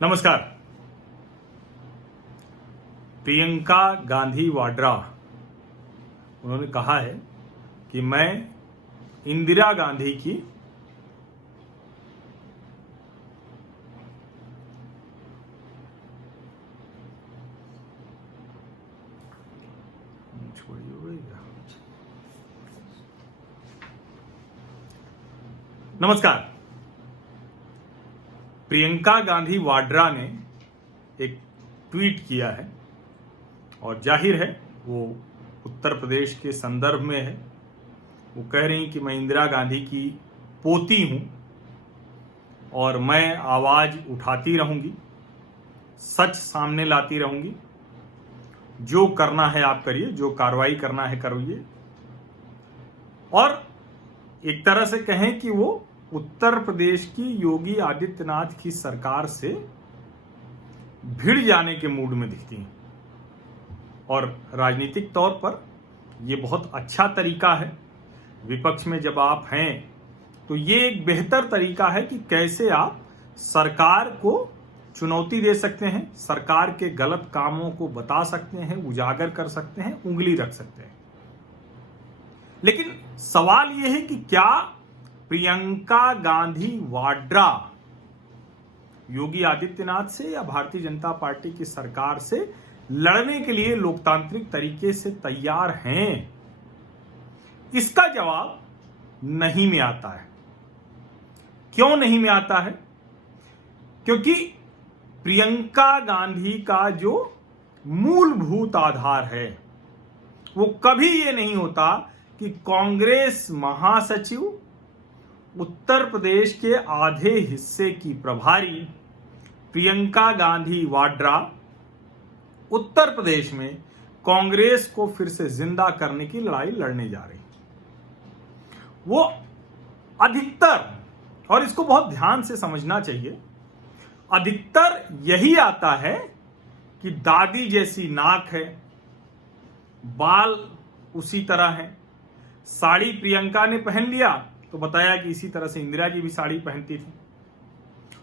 नमस्कार। प्रियंका गांधी वाड्रा उन्होंने कहा है कि मैं इंदिरा गांधी की नमस्कार। प्रियंका गांधी वाड्रा ने एक ट्वीट किया है और जाहिर है वो उत्तर प्रदेश के संदर्भ में है। वो कह रही कि मैं इंदिरा गांधी की पोती हूं और मैं आवाज उठाती रहूंगी, सच सामने लाती रहूंगी। जो करना है आप करिए, जो कार्रवाई करना है करिए। और एक तरह से कहें कि वो उत्तर प्रदेश की योगी आदित्यनाथ की सरकार से भिड़ जाने के मूड में दिखती हैं और राजनीतिक तौर पर यह बहुत अच्छा तरीका है। विपक्ष में जब आप हैं तो ये एक बेहतर तरीका है कि कैसे आप सरकार को चुनौती दे सकते हैं, सरकार के गलत कामों को बता सकते हैं, उजागर कर सकते हैं, उंगली रख सकते हैं। लेकिन सवाल यह है कि क्या प्रियंका गांधी वाड्रा योगी आदित्यनाथ से या भारतीय जनता पार्टी की सरकार से लड़ने के लिए लोकतांत्रिक तरीके से तैयार हैं? इसका जवाब नहीं में आता है। क्यों नहीं में आता है? क्योंकि प्रियंका गांधी का जो मूलभूत आधार है वो कभी ये नहीं होता कि कांग्रेस महासचिव उत्तर प्रदेश के आधे हिस्से की प्रभारी प्रियंका गांधी वाड्रा उत्तर प्रदेश में कांग्रेस को फिर से जिंदा करने की लड़ाई लड़ने जा रही। वो अधिकतर, और इसको बहुत ध्यान से समझना चाहिए, अधिकतर यही आता है कि दादी जैसी नाक है, बाल उसी तरह है, साड़ी प्रियंका ने पहन लिया तो बताया कि इसी तरह से इंदिरा जी भी साड़ी पहनती थी,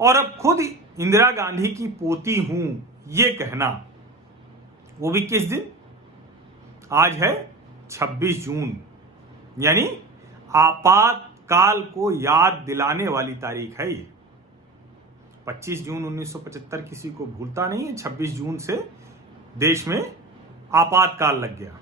और अब खुद इंदिरा गांधी की पोती हूं ये कहना, वो भी किस दिन? आज है 26 जून, यानी आपातकाल को याद दिलाने वाली तारीख है ये। 25 जून 1975 किसी को भूलता नहीं है। 26 जून से देश में आपातकाल लग गया,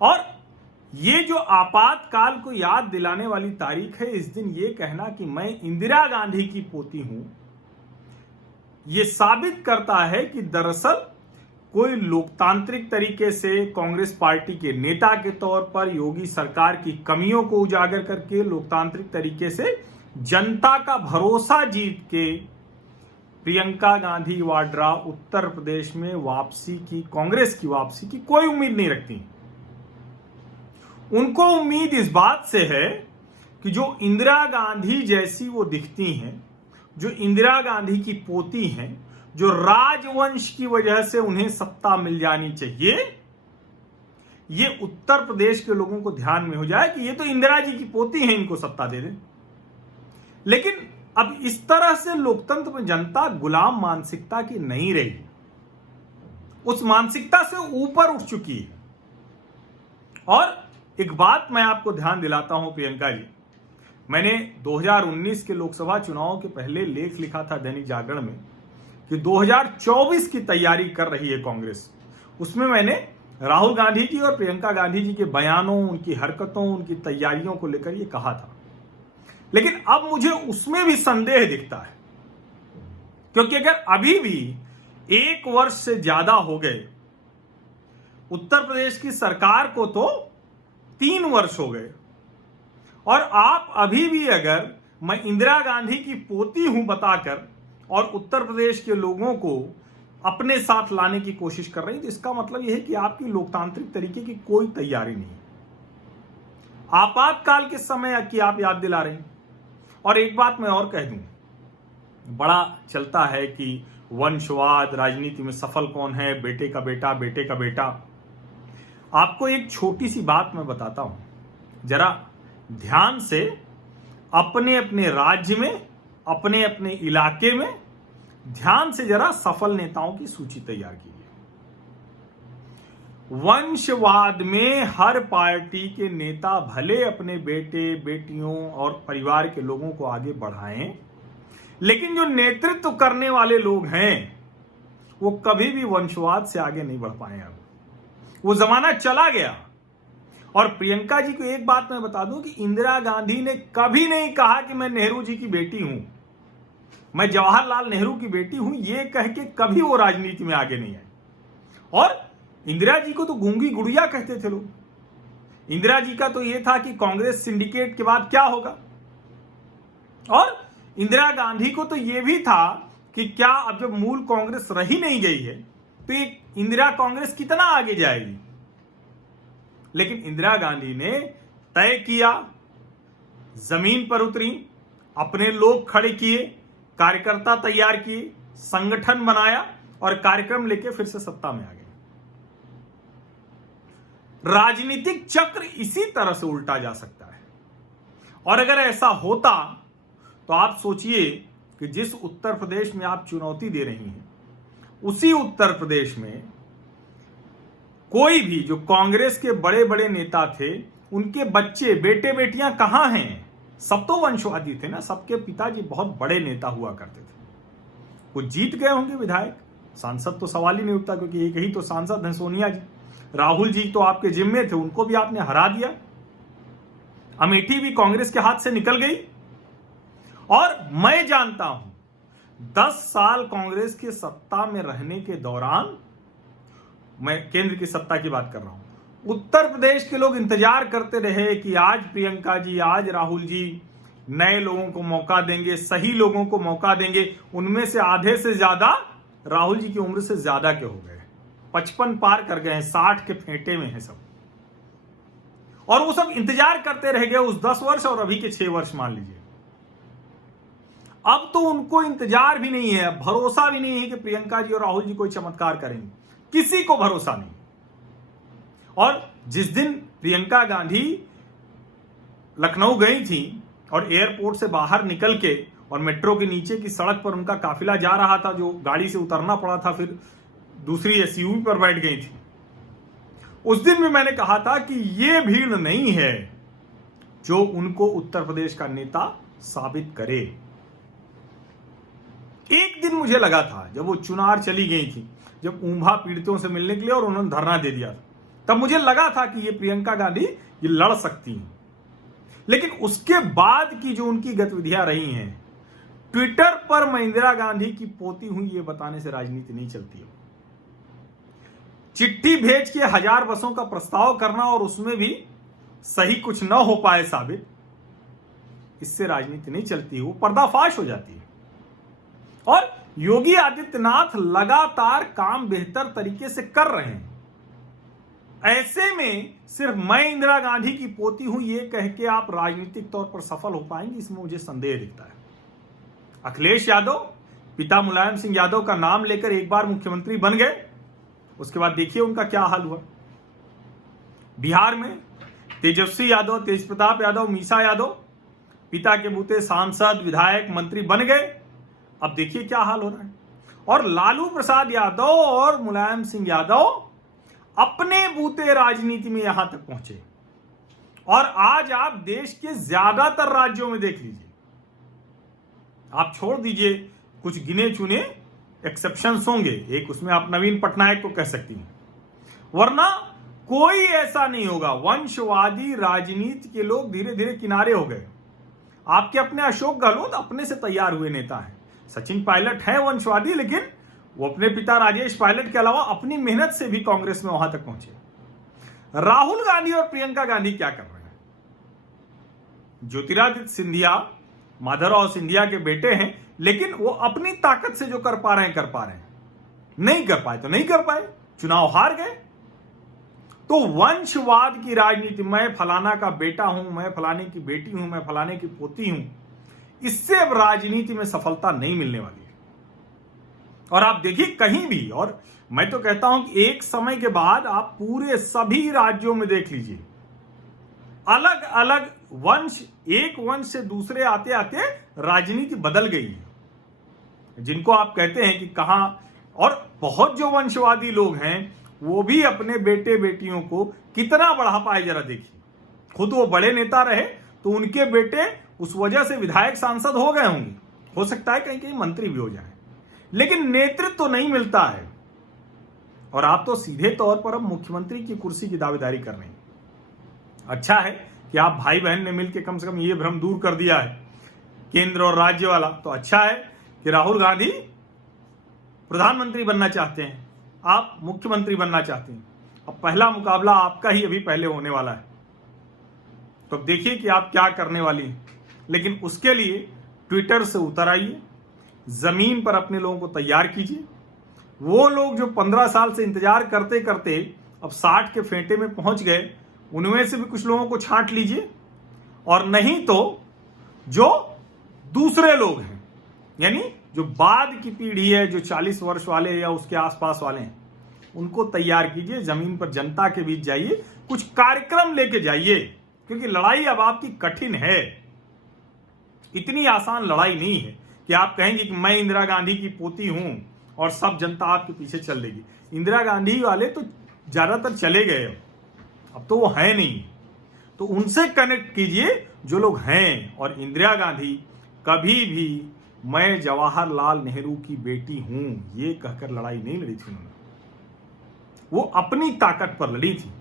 और ये जो आपातकाल को याद दिलाने वाली तारीख है, इस दिन ये कहना कि मैं इंदिरा गांधी की पोती हूं, ये साबित करता है कि दरअसल कोई लोकतांत्रिक तरीके से कांग्रेस पार्टी के नेता के तौर पर योगी सरकार की कमियों को उजागर करके लोकतांत्रिक तरीके से जनता का भरोसा जीत के प्रियंका गांधी वाड्रा उत्तर प्रदेश में वापसी की, कांग्रेस की वापसी की कोई उम्मीद नहीं रखती। उनको उम्मीद इस बात से है कि जो इंदिरा गांधी जैसी वो दिखती हैं, जो इंदिरा गांधी की पोती हैं, जो राजवंश की वजह से उन्हें सत्ता मिल जानी चाहिए, ये उत्तर प्रदेश के लोगों को ध्यान में हो जाए कि ये तो इंदिरा जी की पोती हैं, इनको सत्ता दे दें। लेकिन अब इस तरह से लोकतंत्र में जनता गुलाम मानसिकता की नहीं रही, उस मानसिकता से ऊपर उठ चुकी है। और एक बात मैं आपको ध्यान दिलाता हूं प्रियंका जी, मैंने 2019 के लोकसभा चुनाव के पहले लेख लिखा था दैनिक जागरण में कि 2024 की तैयारी कर रही है कांग्रेस। उसमें मैंने राहुल गांधी जी और प्रियंका गांधी जी के बयानों, उनकी हरकतों, उनकी तैयारियों को लेकर ये कहा था। लेकिन अब मुझे उसमें भी संदेह दिखता है, क्योंकि अगर अभी भी 1 वर्ष से ज्यादा हो गए, उत्तर प्रदेश की सरकार को तो 3 वर्ष हो गए, और आप अभी भी अगर मैं इंदिरा गांधी की पोती हूं बताकर और उत्तर प्रदेश के लोगों को अपने साथ लाने की कोशिश कर रही हैं, तो इसका मतलब यह है कि आपकी लोकतांत्रिक तरीके की कोई तैयारी नहीं। आपातकाल के समय की आप याद दिला रहे हैं। और एक बात मैं और कह दूं, बड़ा चलता है कि वंशवाद, राजनीति में सफल कौन है, बेटे का बेटा, बेटे का बेटा। आपको एक छोटी सी बात मैं बताता हूं, जरा ध्यान से अपने अपने राज्य में, अपने अपने इलाके में ध्यान से जरा सफल नेताओं की सूची तैयार कीजिए। वंशवाद में हर पार्टी के नेता भले अपने बेटे बेटियों और परिवार के लोगों को आगे बढ़ाएं, लेकिन जो नेतृत्व करने वाले लोग हैं वो कभी भी वंशवाद से आगे नहीं बढ़ पाए। अब वो जमाना चला गया। और प्रियंका जी को एक बात मैं बता दूं कि इंदिरा गांधी ने कभी नहीं कहा कि मैं नेहरू जी की बेटी हूं, मैं जवाहरलाल नेहरू की बेटी हूं, ये कह के कभी वो राजनीति में आगे नहीं आए। और इंदिरा जी को तो गूंगी गुड़िया कहते थे लोग। इंदिरा जी का तो ये था कि कांग्रेस सिंडिकेट के बाद क्या होगा। और इंदिरा गांधी को तो ये भी था कि क्या अब जब मूल कांग्रेस रही नहीं गई है तो ये इंदिरा कांग्रेस कितना आगे जाएगी। लेकिन इंदिरा गांधी ने तय किया, जमीन पर उतरी, अपने लोग खड़े किए, कार्यकर्ता तैयार किए, संगठन बनाया और कार्यक्रम लेके फिर से सत्ता में आ गए। राजनीतिक चक्र इसी तरह से उल्टा जा सकता है। और अगर ऐसा होता तो आप सोचिए कि जिस उत्तर प्रदेश में आप चुनौती दे रही हैं, उसी उत्तर प्रदेश में कोई भी जो कांग्रेस के बड़े बड़े नेता थे, उनके बच्चे बेटे बेटियां कहां हैं? सब तो वंशवादी थे ना, सबके पिताजी बहुत बड़े नेता हुआ करते थे। वो जीत गए होंगे विधायक, सांसद तो सवाल ही नहीं उठता, क्योंकि एक ही तो सांसद हैं सोनिया जी। राहुल जी तो आपके जिम्मे थे, उनको भी आपने हरा दिया। अमेठी भी कांग्रेस के हाथ से निकल गई। और मैं जानता हूं 10 साल कांग्रेस के सत्ता में रहने के दौरान, मैं केंद्र की सत्ता की बात कर रहा हूं, उत्तर प्रदेश के लोग इंतजार करते रहे कि आज प्रियंका जी, आज राहुल जी नए लोगों को मौका देंगे, सही लोगों को मौका देंगे। उनमें से आधे से ज्यादा राहुल जी की उम्र से ज्यादा के हो गए, 55 पार कर गए हैं, 60 के फेंटे में है सब। और वो सब इंतजार करते रह गए उस 10 वर्ष और अभी के 6 वर्ष मान लीजिए। अब तो उनको इंतजार भी नहीं है, भरोसा भी नहीं है कि प्रियंका जी और राहुल जी कोई चमत्कार करेंगे। किसी को भरोसा नहीं। और जिस दिन प्रियंका गांधी लखनऊ गई थी और एयरपोर्ट से बाहर निकल के और मेट्रो के नीचे की सड़क पर उनका काफिला जा रहा था, जो गाड़ी से उतरना पड़ा था, फिर दूसरी एसयूवी पर बैठ गई थी, उस दिन भी मैंने कहा था कि ये भीड़ नहीं है जो उनको उत्तर प्रदेश का नेता साबित करे। एक दिन मुझे लगा था जब वो चुनार चली गई थी, जब ऊंभा पीड़ितों से मिलने के लिए और उन्होंने धरना दे दिया, तब मुझे लगा था कि ये प्रियंका गांधी ये लड़ सकती हैं। लेकिन उसके बाद की जो उनकी गतिविधियां रही हैं, ट्विटर पर मैं इंदिरा गांधी की पोती हूं ये बताने से राजनीति नहीं चलती है। चिट्ठी भेज के 1000 बसों का प्रस्ताव करना और उसमें भी सही कुछ न हो पाए साबित, इससे राजनीति नहीं चलती है, वो पर्दाफाश हो जाती है। और योगी आदित्यनाथ लगातार काम बेहतर तरीके से कर रहे हैं। ऐसे में सिर्फ मैं इंदिरा गांधी की पोती हूं ये कह के आप राजनीतिक तौर पर सफल हो पाएंगे, इसमें मुझे संदेह दिखता है। अखिलेश यादव पिता मुलायम सिंह यादव का नाम लेकर एक बार मुख्यमंत्री बन गए, उसके बाद देखिए उनका क्या हाल हुआ। बिहार में तेजस्वी यादव, तेज प्रताप यादव, मीसा यादव पिता के बूते सांसद, विधायक, मंत्री बन गए, अब देखिए क्या हाल हो रहा है। और लालू प्रसाद यादव और मुलायम सिंह यादव अपने बूते राजनीति में यहां तक पहुंचे। और आज आप देश के ज्यादातर राज्यों में देख लीजिए, आप छोड़ दीजिए कुछ गिने चुने एक्सेप्शंस होंगे, एक उसमें आप नवीन पटनायक को कह सकती हैं, वरना कोई ऐसा नहीं होगा। वंशवादी राजनीति के लोग धीरे धीरे किनारे हो गए। आपके अपने अशोक गहलोत अपने से तैयार हुए नेता हैं, सचिन पायलट है वंशवादी, लेकिन वो अपने पिता राजेश पायलट के अलावा अपनी मेहनत से भी कांग्रेस में वहां तक पहुंचे। राहुल गांधी और प्रियंका गांधी क्या कर रहे हैं? ज्योतिरादित्य सिंधिया माधवराव सिंधिया के बेटे हैं, लेकिन वो अपनी ताकत से जो कर पा रहे हैं। नहीं कर पाए तो नहीं कर पाए, चुनाव हार गए। तो वंशवाद की राजनीति, मैं फलाना का बेटा हूं, मैं फलाने की बेटी हूं, मैं फलाने की पोती हूं, इससे अब राजनीति में सफलता नहीं मिलने वाली है। और आप देखिए कहीं भी, और मैं तो कहता हूं कि एक समय के बाद आप पूरे सभी राज्यों में देख लीजिए, अलग अलग वंश, एक वंश से दूसरे आते आते राजनीति बदल गई है। जिनको आप कहते हैं कि कहाँ, और बहुत जो वंशवादी लोग हैं वो भी अपने बेटे बेटियों को कितना बढ़ा पाए जरा देखिए। खुद वो बड़े नेता रहे तो उनके बेटे उस वजह से विधायक सांसद हो गए होंगे, हो सकता है कहीं कहीं मंत्री भी हो जाए, लेकिन नेतृत्व तो नहीं मिलता है। और आप तो सीधे तौर पर अब मुख्यमंत्री की कुर्सी की दावेदारी कर रहे हैं। अच्छा है कि आप भाई बहन ने मिलकर कम से कम ये भ्रम दूर कर दिया है, केंद्र और राज्य वाला। तो अच्छा है कि राहुल गांधी प्रधानमंत्री बनना चाहते हैं, आप मुख्यमंत्री बनना चाहते हैं। अब पहला मुकाबला आपका ही अभी पहले होने वाला है, तो अब देखिए कि आप क्या करने वाली हैं। लेकिन उसके लिए ट्विटर से उतर आइए, जमीन पर अपने लोगों को तैयार कीजिए। वो लोग जो 15 साल से इंतजार करते करते अब 60 के फेंटे में पहुंच गए, उनमें से भी कुछ लोगों को छांट लीजिए, और नहीं तो जो दूसरे लोग हैं, यानी जो बाद की पीढ़ी है, जो 40 वर्ष वाले या उसके आसपास वाले हैं, उनको तैयार कीजिए। जमीन पर जनता के बीच जाइए, कुछ कार्यक्रम लेके जाइए, क्योंकि लड़ाई अब आपकी कठिन है। इतनी आसान लड़ाई नहीं है कि आप कहेंगे कि मैं इंदिरा गांधी की पोती हूं और सब जनता आपके पीछे चल देगी। इंदिरा गांधी वाले तो ज्यादातर चले गए, अब तो वो है नहीं। तो उनसे कनेक्ट कीजिए जो लोग हैं। और इंदिरा गांधी कभी भी मैं जवाहरलाल नेहरू की बेटी हूं ये कहकर लड़ाई नहीं लड़ी थी उन्होंने, वो अपनी ताकत पर लड़ी थी।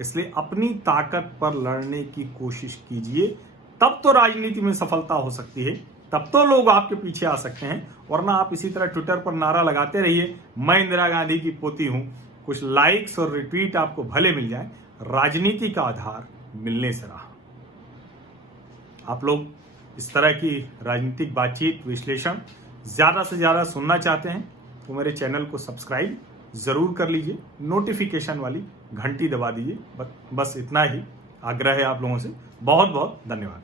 इसलिए अपनी ताकत पर लड़ने की कोशिश कीजिए, तब तो राजनीति में सफलता हो सकती है, तब तो लोग आपके पीछे आ सकते हैं। वरना आप इसी तरह ट्विटर पर नारा लगाते रहिए, मैं इंदिरा गांधी की पोती हूं, कुछ लाइक्स और रिट्वीट आपको भले मिल जाए, राजनीति का आधार मिलने से रहा। आप लोग इस तरह की राजनीतिक बातचीत, विश्लेषण ज्यादा से ज्यादा सुनना चाहते हैं तो मेरे चैनल को सब्सक्राइब जरूर कर लीजिए, नोटिफिकेशन वाली घंटी दबा दीजिए। बस इतना ही आग्रह है आप लोगों से। बहुत बहुत धन्यवाद।